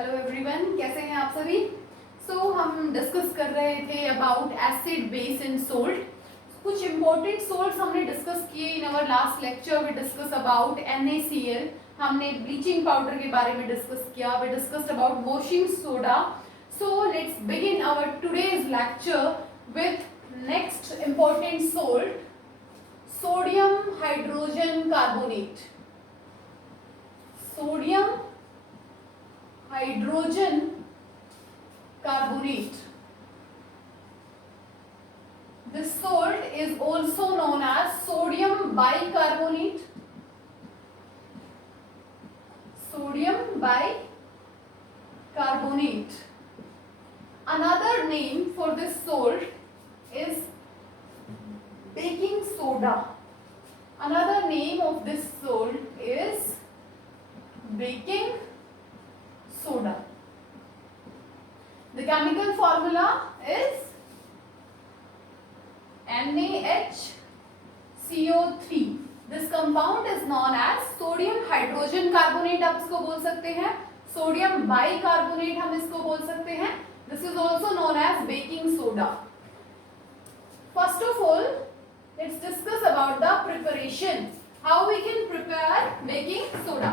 Hello everyone, कैसे हैं आप सभी। हम डिस्कस कर रहे थे about acid base and salt. कुछ इंपॉर्टेंट सोल्ट्स हमने डिस्कस किए in our last lecture. We discuss about NaCl, हमने ब्लीचिंग पाउडर के बारे में डिस्कस किया। We discussed about washing soda. So let's begin our today's lecture with next important salt, sodium hydrogen carbonate. Sodium hydrogen carbonate. This salt is also known as sodium bicarbonate. Sodium bicarbonate. Another name for this salt is baking soda. Another name of this salt is baking soda. The chemical formula is NaHCO3. This compound is known as sodium hydrogen carbonate, आप इसको बोल सकते हैं। Sodium bicarbonate हम इसको बोल सकते हैं। This is also known as baking soda. First of all, let's discuss about the preparation. How we can prepare baking soda.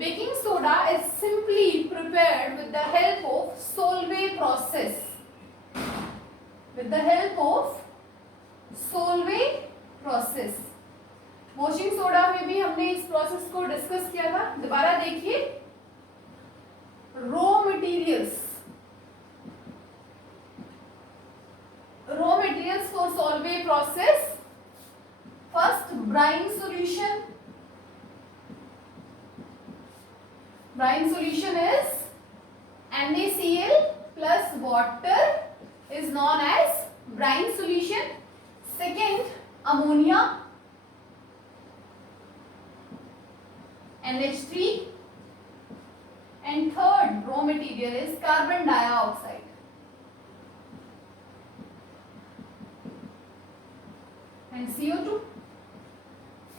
Baking soda is simply prepared with the help of Solvay process. With the help of Solvay process. Washing soda में भी हमने इस प्रोसेस को डिस्कस किया था। दोबारा देखिए, raw materials for Solvay process. First, brine solution. Brine solution is NaCl plus water is known as brine solution. Second, ammonia, NH3, and third raw material is carbon dioxide. And CO2.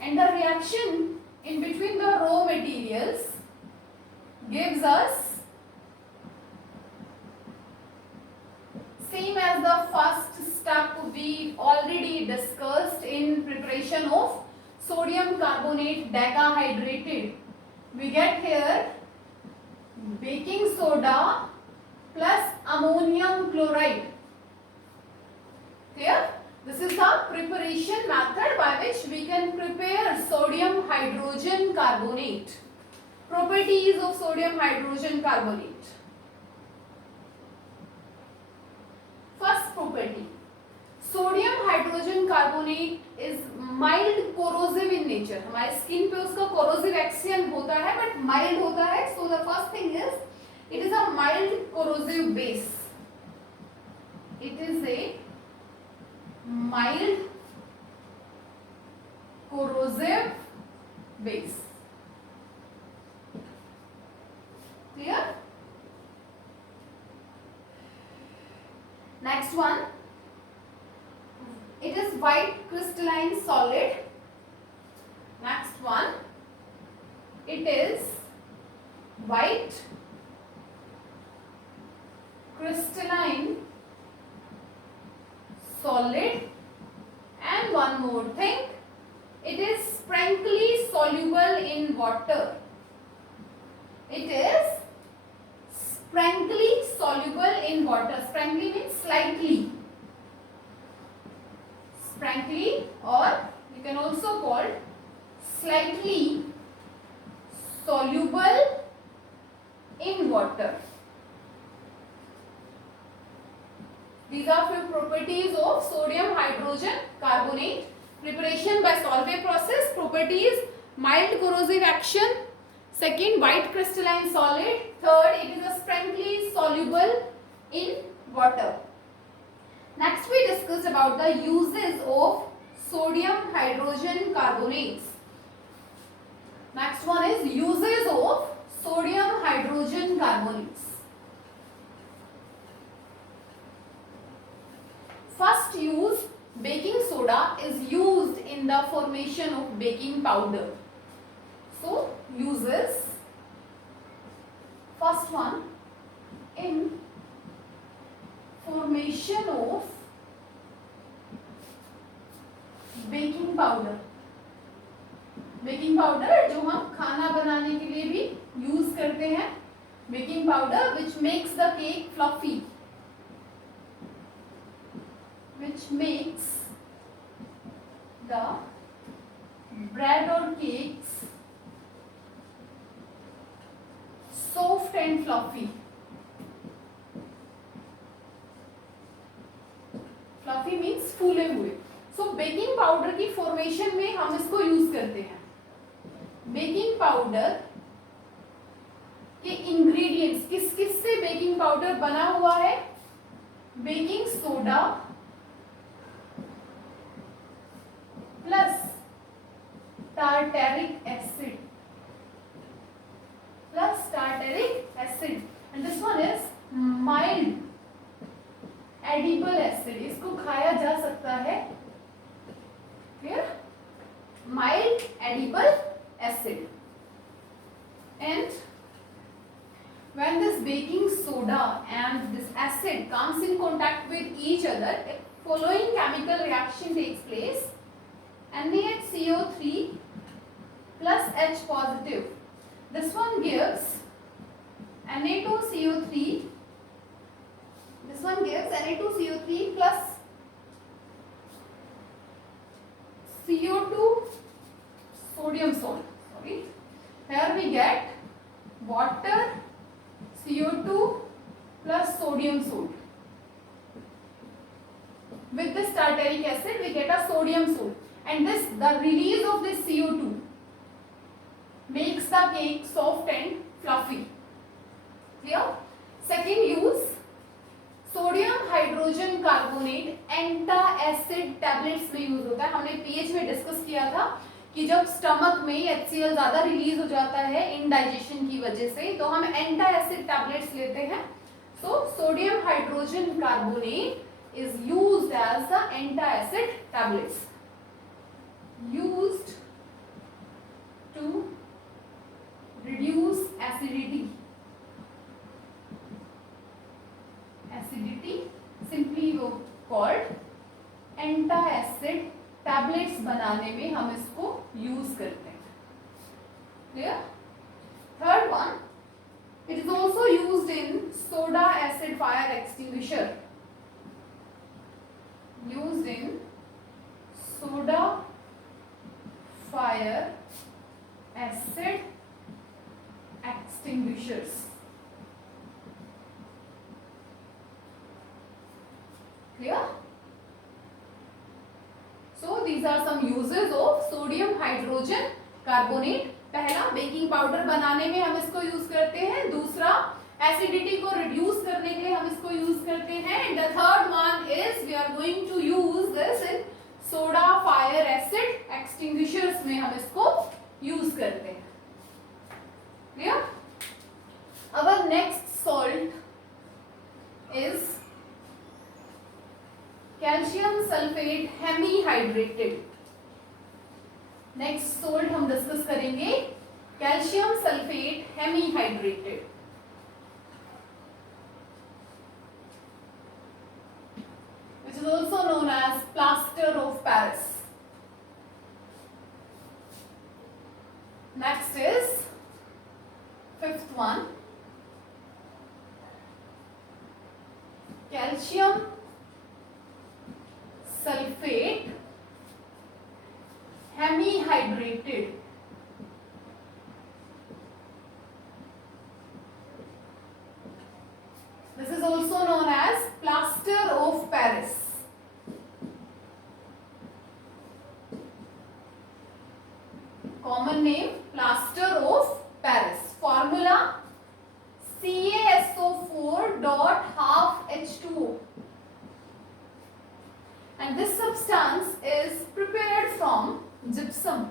And the reaction in between the raw materials gives us same as the first step we already discussed in preparation of sodium carbonate decahydrated. We get here baking soda plus ammonium chloride. Clear? This is the preparation method by which we can prepare sodium hydrogen carbonate. Properties of sodium hydrogen carbonate. First property, sodium hydrogen carbonate is mild corrosive in nature. हमारे स्किन पे उसका corrosive action होता है but mild होता है. So the first thing is it is a mild corrosive base. It is a mild corrosive base. Clear? Next one, it is white crystalline solid. Next one, it is white crystalline solid. And one more thing, it is sprankly soluble in water. It is sprankly soluble in water. Sprankly means slightly. Sprankly, or you can also call slightly soluble in water. These are few properties of sodium hydrogen carbonate. Preparation by Solvay process. Properties: mild corrosive action. Second, white crystalline solid. Third, it is a sprankly soluble in water. Next, we discussed about the uses of sodium hydrogen carbonates. Next one is uses of sodium hydrogen carbonates. First use, baking soda is used in the formation of baking powder. So uses, first one, baking powder जो हम खाना बनाने के लिए भी यूज करते हैं, baking powder which makes the cake fluffy, which makes the bread or cakes soft and fluffy. Fluffy means फूले हुए. So बेकिंग पाउडर की फॉर्मेशन में हम इसको यूज करते हैं. बेकिंग पाउडर के इंग्रेडिएंट्स किस किस से बेकिंग पाउडर बना हुआ है? Baking soda plus tartaric acid plus tartaric acid, and this one is mild edible acid. इसको खाया जा सकता है. Clear? Mild edible acid. And when this baking soda and this acid comes in contact with each other, a following chemical reaction takes place. NaHCO3 plus H positive. This one gives Na2CO3. This one gives Na2CO3 plus CO2 sodium salt. Sorry. Here we get water, CO2 plus sodium salt. With this tartaric acid, we get a sodium salt. And the release of this CO2 makes the cake soft and fluffy. Clear? Second use, sodium hydrogen carbonate antacid tablets में यूज होता है. हमने पीएच में discuss किया था कि जब स्टमक में HCl ज्यादा रिलीज हो जाता है इंडाइजेशन की वजह से, तो हम एंटासिड टैबलेट्स लेते हैं. So sodium hydrogen carbonate is used as the antacid tablets, used to reduce acidity. Acidity simply called antacid tablets बनाने में हम इसको use करते हैं. Clear? Third one, it is also used in soda acid fire extinguisher. Used in soda fire acid extinguishers. Clear? So these are some uses of sodium hydrogen carbonate. पहला baking powder बनाने में हम इसको यूज करते हैं. दूसरा एसिडिटी को रिड्यूस करने के लिए हम इसको यूज करते हैं. And the third one is we are going to use this in soda fire acid extinguishers में हम इसको यूज करते हैं. Clear? Our next salt is calcium sulphate hemihydrated. Next salt हम डिस्कस करेंगे calcium sulphate hemihydrated. Which is also known as plaster of Paris. Next is fifth one, calcium sulfate hemihydrated. This is also known as plaster of Paris. Common name plaster of Paris. Formula CaSO4 dot half H2O. And this substance is prepared from gypsum.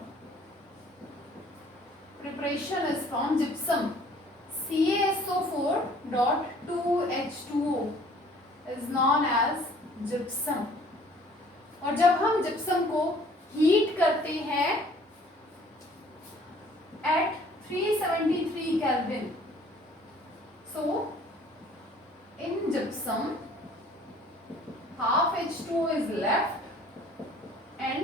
Preparation is from gypsum. CaSO4 dot 2H2O is known as gypsum. और जब हम gypsum को हीट करते हैं at 373 Kelvin, so in gypsum half H2O is left and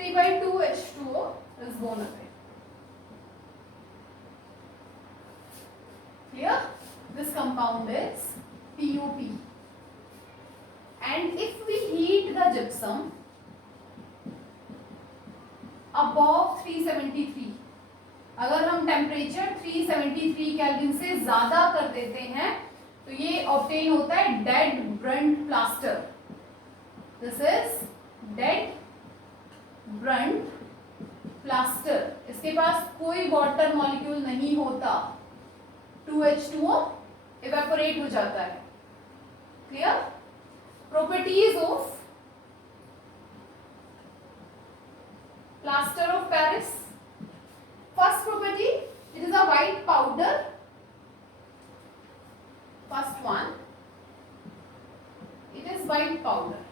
3/2H2O is born away. Clear? This compound is POP. And if we heat the gypsum above 373, अगर हम टेम्परेचर 373 केल्विन से ज्यादा कर देते हैं तो ये ऑब्टेन होता है dead Brunt plaster. This is dead Brunt plaster. इसके पास कोई वाटर मॉलिक्यूल नहीं होता, 2H2O इवेपोरेट हो जाता है. Clear? Properties of plaster of Paris. First property, it is a white powder. First one, it is white powder.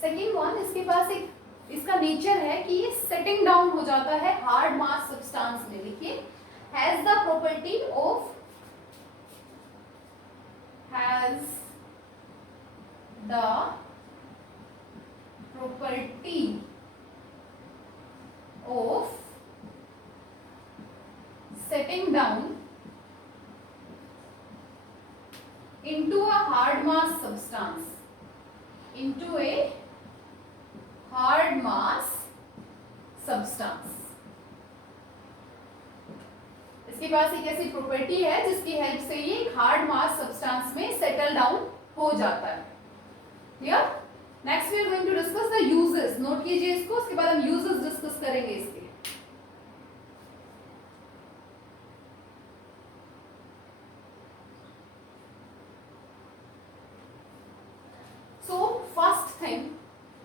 Second one, इसके पास एक इसका नेचर है कि ये सेटिंग डाउन हो जाता है हार्ड मास सब्सटेंस में. लिखिए, has the property of, has the property of setting down into a hard mass substance, into a hard mass substance. इसके पास एक ऐसी प्रॉपर्टी है जिसकी हेल्प से ये हार्ड मास सब्सटेंस में सेटल डाउन हो जाता है. Clear? Next we are going to discuss the uses. Note कीजिए इसको, उसके बाद हम यूजेस डिस्कस करेंगे इसके. सो फर्स्ट थिंग,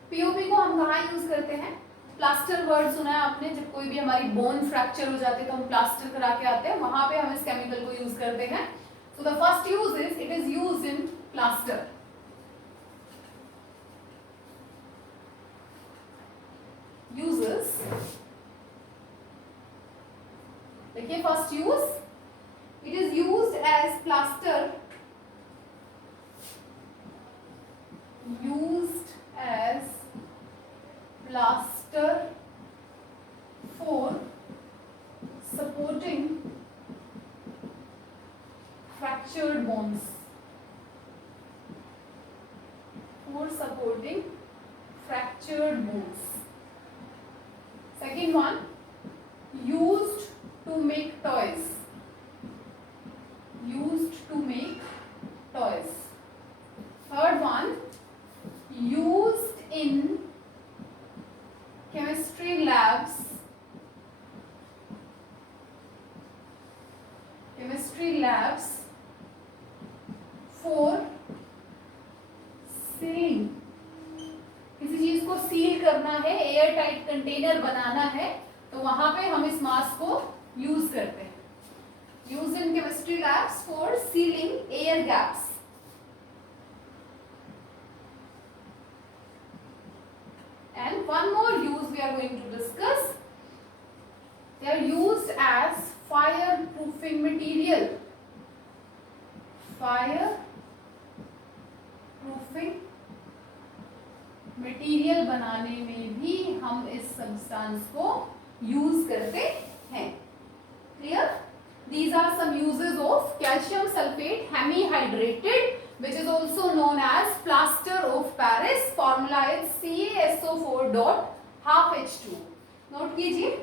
पीओपी को हम कहाँ यूज करते हैं? प्लास्टर वर्ड सुना है आपने, जब कोई भी हमारी बोन फ्रैक्चर हो जाती है तो हम प्लास्टर करा के आते हैं, वहां पे हम इस केमिकल को यूज करते हैं. So the first use is, it is used in plaster. Uses, देखिए first use, it is used as plaster, used as plaster for supporting fractured bones, for supporting fractured bones. Second one, used to make toys, used to make toys. Third one, used in chemistry labs, chemistry labs for sealing. किसी चीज को सील करना है, air tight container बनाना है, तो वहां पे हम इस मास्क को यूज करते हैं. Use in chemistry labs for sealing air gaps. And one more use we are going to discuss, they are used as fire proofing material. Fire proofing material बनाने में भी हम इस सब्सटेंस को यूज करते हैं. Clear? These are some uses of calcium sulfate hemihydrated, which is also known as plaster of Paris. Formula is CaSO4 dot half H2. Note कीजिए.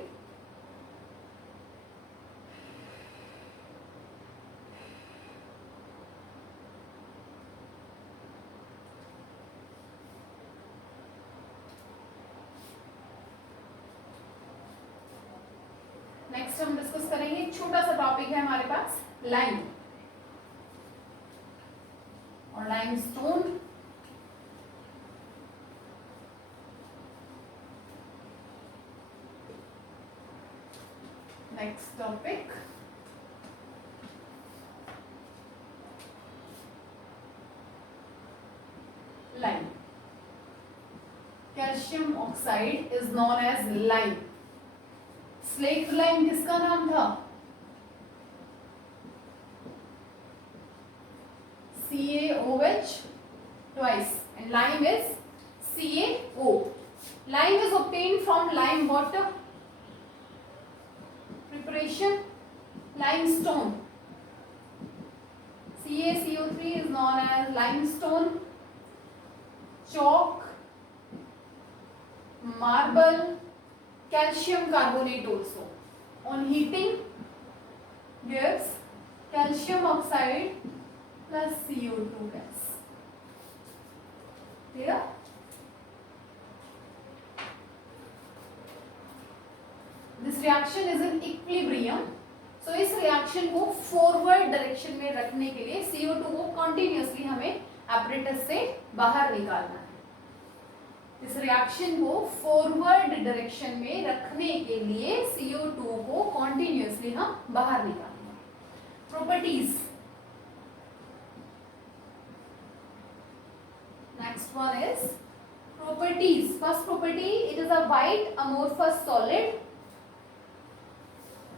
Next हम डिस्कस करेंगे, एक छोटा सा टॉपिक है हमारे पास, लाइम और limestone. Next topic, lime. Calcium oxide is known as lime. Slaked lime किसका नाम था? CaOH twice. and lime is CaO. Lime is obtained from lime water. Preparation, limestone. CaCO3 is known as limestone. Chalk, marble, calcium carbonate also. On heating gives calcium oxide plus CO2 gas. Clear? This reaction is in equilibrium. So इस रिएक्शन को forward direction में रखने के लिए CO2 को कंटिन्यूअसली हमें apparatus से बाहर निकालना है। इस रिएक्शन को फॉरवर्ड डायरेक्शन में रखने के लिए CO2 को कंटिन्यूअसली हम बाहर निकालेंगे। Properties, next one is properties. First property, it is a white amorphous solid.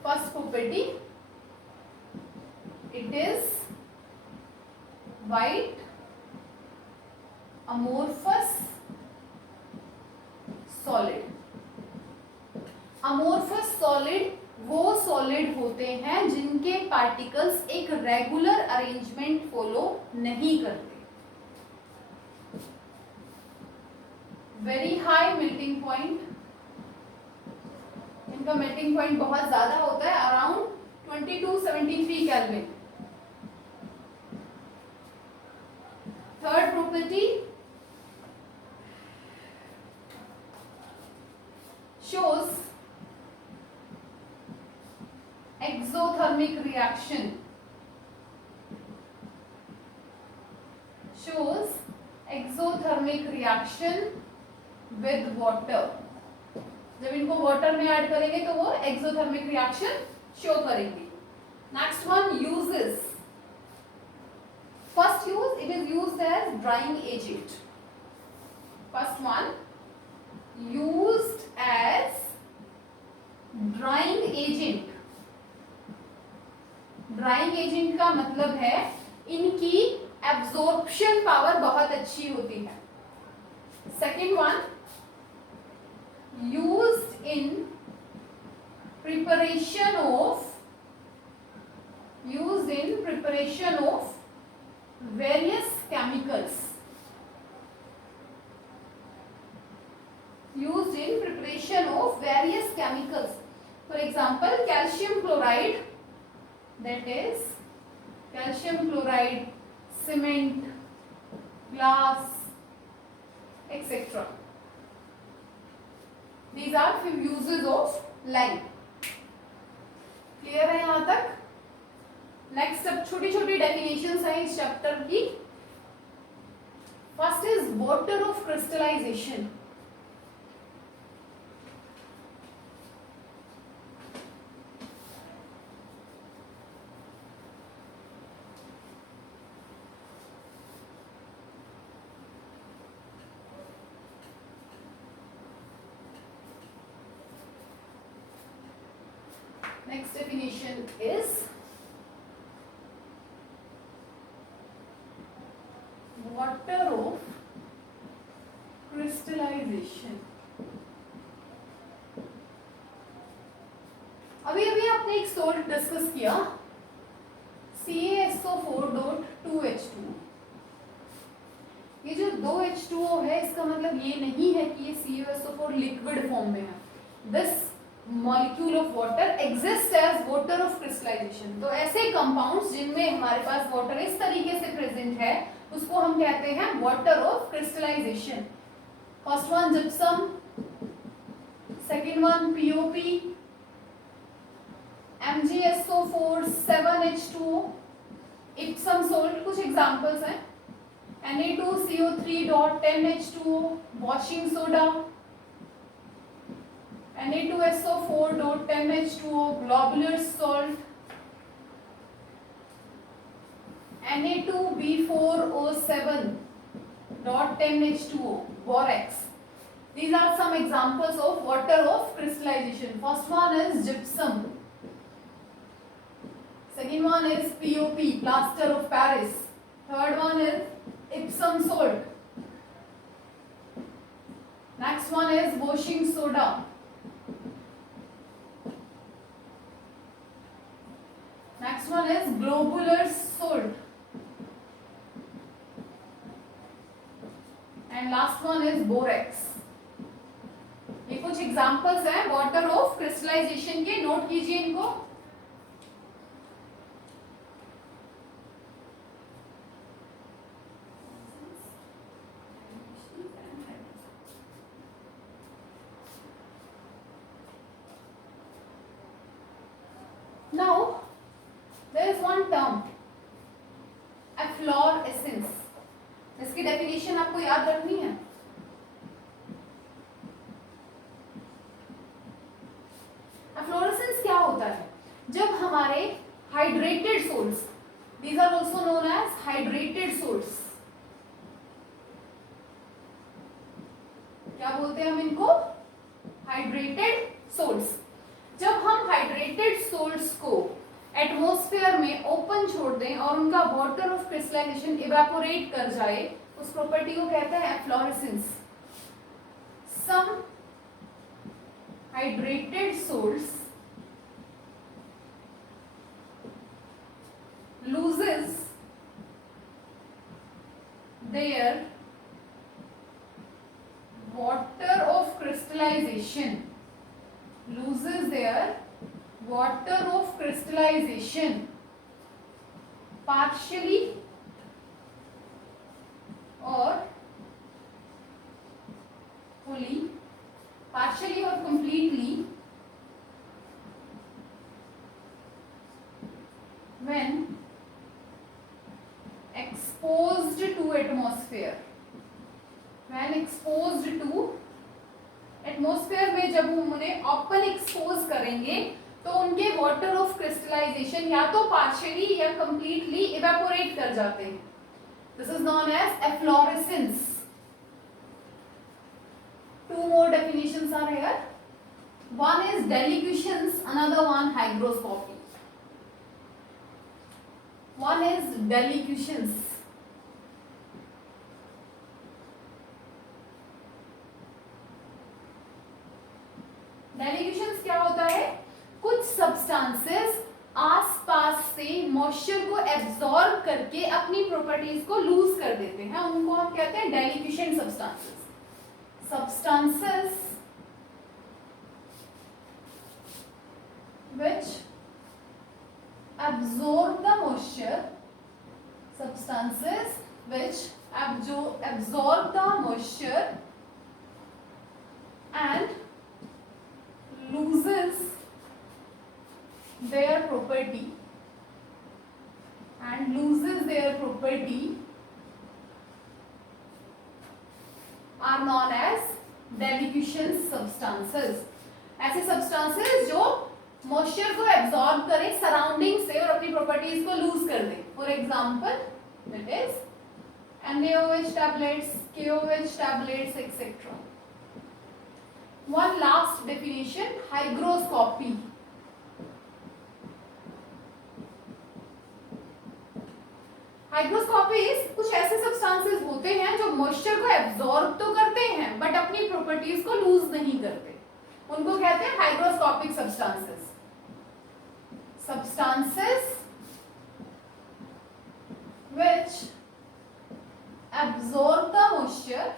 First property, it is white amorphous solid. Amorphous solid वो सॉलिड होते हैं जिनके पार्टिकल्स एक रेगुलर अरेंजमेंट फॉलो नहीं करते। वेरी हाई मेल्टिंग पॉइंट, इनका मेल्टिंग पॉइंट बहुत ज्यादा होता है, अराउंड 2273 kelvin. Third property, shows exothermic reaction, shows exothermic reaction with water. जब इनको वाटर में ऐड करेंगे तो वो एक्सोथर्मिक रिएक्शन शो करेंगे। Next one, uses. First use, it is used as drying agent. First one, used as drying agent. Drying agent का मतलब है इनकी एब्जॉर्प्शन पावर बहुत अच्छी होती है। Second one, used in preparation of various chemicals, used in preparation of various chemicals. For example, calcium chloride, that is calcium chloride, cement, glass, etc. These are few uses of lime. Clear है यहाँ तक? नेक्स्ट अब छोटी छोटी डेफिनेशंस हैं इस chapter की। First is water of crystallization. Next definition is water of crystallization. अभी आपने एक सोल्ट डिस्कस किया CaSO4.2H2। ये जो 2H2O है इसका मतलब ये नहीं है कि ये CaSO4 लिक्विड फॉर्म में है। This molecule of water exist as water of crystallization. तो ऐसे कंपाउंड्स जिनमें हमारे पास वाटर इस तरीके से प्रेजेंट है उसको हम कहते हैं water of crystallization. First one gypsum, second one POP, MgSO4 7H2O, Epsom salt. कुछ एग्जांपल्स हैं Na2CO3.10H2O, washing soda, Na2SO4.10H2O, globular salt, Na2B4O7.10H2O, borax. These are some examples of water of crystallization. First one is gypsum. Second one is POP, plaster of Paris. Third one is Epsom salt. Next one is washing soda. Next one is globular salt. And last one is borax. ये कुछ examples हैं water of crystallisation के, नोट कीजिए इनको. Now there is one term, efflorescence. इसकी डेफिनेशन आपको याद रखनी है. एफ्लोरेसेंस क्या होता है? जब हमारे hydrated salts, these are also known as hydrated salts, क्या बोलते हैं हम इनको? Hydrated salts. जब हम हाइड्रेटेड सोल्स को एटमॉस्फेयर में ओपन छोड़ दें और उनका वाटर ऑफ क्रिस्टलाइजेशन इवेपोरेट कर जाए, उस प्रॉपर्टी को कहते हैं एफ्लोरेसेंस. सम hydrated salts loses their water of crystallization, partially or fully, partially or completely, when exposed to atmosphere. When exposed to atmosphere में जब हम उन्हें ओपन एक्सपोज करेंगे तो उनके वाटर ऑफ क्रिस्टलाइजेशन या तो पार्शियली या कंप्लीटली इवेपोरेट कर जाते हैं. This is known as efflorescence. Two more definitions are here. One is deliquescence, another one hygroscopy. One is deliquescence. Deliquescence क्या होता है? कुछ सब्सटेंसेस आसपास से मॉइस्चर को एब्जॉर्ब करके अपनी प्रॉपर्टीज को लूज कर देते हैं, उनको हम कहते हैं डेलिक्वेशन substances. Substances which absorb the moisture, substances which absorb the moisture and loses their property are known as deliquescent substances. ऐसे substances जो मॉइस्चर को एब्जॉर्ब करें सराउंडिंग से और अपनी प्रॉपर्टीज को लूज कर दें. For example that is NaOH tablets, KOH tablets, etc. One last definition, hygroscopy. हाइग्रोस्कोपीज कुछ ऐसे सब्सटेंसेस होते हैं जो मॉइस्चर को एब्जॉर्ब तो करते हैं बट अपनी प्रॉपर्टीज को लूज नहीं करते, उनको कहते हैं hygroscopic substances. Substances which absorb the moisture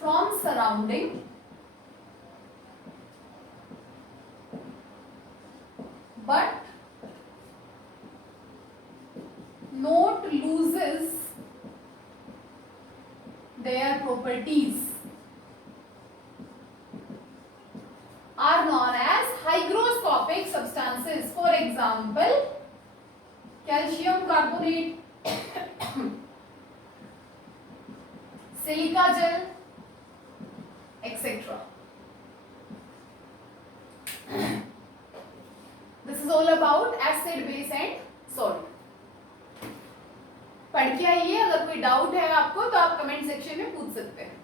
from surrounding but not loses their properties are known as hygroscopic substances. For example, calcium carbonate, silica gel, etc. This is all about acid, base and salt. पढ़ के आइए, अगर कोई डाउट है आपको तो आप comment section में पूछ सकते हैं.